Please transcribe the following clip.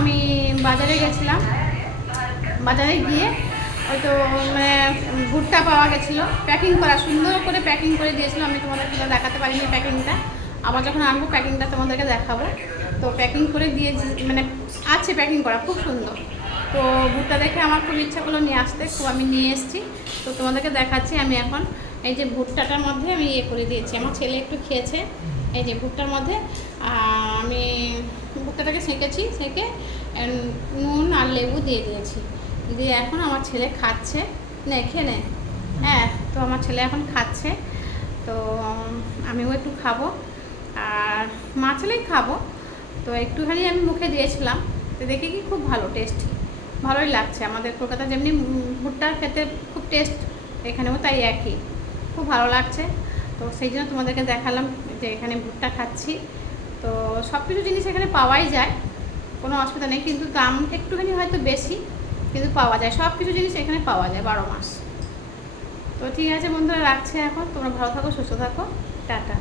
আমি বাজারে গেছিলাম, বাজারে গিয়ে ওই তো মানে ভুট্টা পাওয়া গেছিলো, প্যাকিং করা, সুন্দর করে প্যাকিং করে দিয়েছিলো। আমি তোমাদেরকে দেখাতে পারিনি প্যাকিংটা, আবার যখন আনবো প্যাকিংটা তোমাদেরকে দেখাবো। তো প্যাকিং করে দিয়ে মানে আছে প্যাকিং করা, খুব সুন্দর। তো ভুট্টা দেখে আমার খুব ইচ্ছা করলো নিয়ে আসতে, খুব আমি নিয়ে এসেছি। তো তোমাদেরকে দেখাচ্ছি আমি এখন। এই যে ভুট্টাটার মধ্যে আমি ইয়ে করে দিয়েছি, আমার ছেলে একটু খেয়েছে। এই যে ভুট্টার মধ্যে আমি ভুট্টাটাকে সেঁকেছি, সেঁকে নুন আর লেবু দিয়ে দিয়েছি, দিয়ে এখন আমার ছেলে খাচ্ছে। নে খেয়ে নে। হ্যাঁ, তো আমার ছেলে এখন খাচ্ছে, তো আমিও একটু খাবো আর মা ছেলেই খাবো। তো একটুখানি আমি মুখে দিয়েছিলাম, তো দেখে কি খুব ভালো, টেস্টি, ভালোই লাগছে। আমাদের কলকাতা যেমনি ভুট্টা খেতে খুব টেস্ট, এখানেও তাই একই, খুব ভালো লাগছে। তো সেই জন্য তোমাদেরকে দেখালাম যে এখানে ভুট্টা খাচ্ছি। তো সব কিছু জিনিস এখানে পাওয়াই যায়, কোনো অসুবিধা নেই, কিন্তু দাম একটুখানি হয়তো বেশি, কিন্তু পাওয়া যায়, সব কিছু জিনিস এখানে পাওয়া যায় 12 মাস। তো ঠিক আছে বন্ধুরা, রাখছে এখন। তোমরা ভালো থাকো, সুস্থ থাকো, টাটা।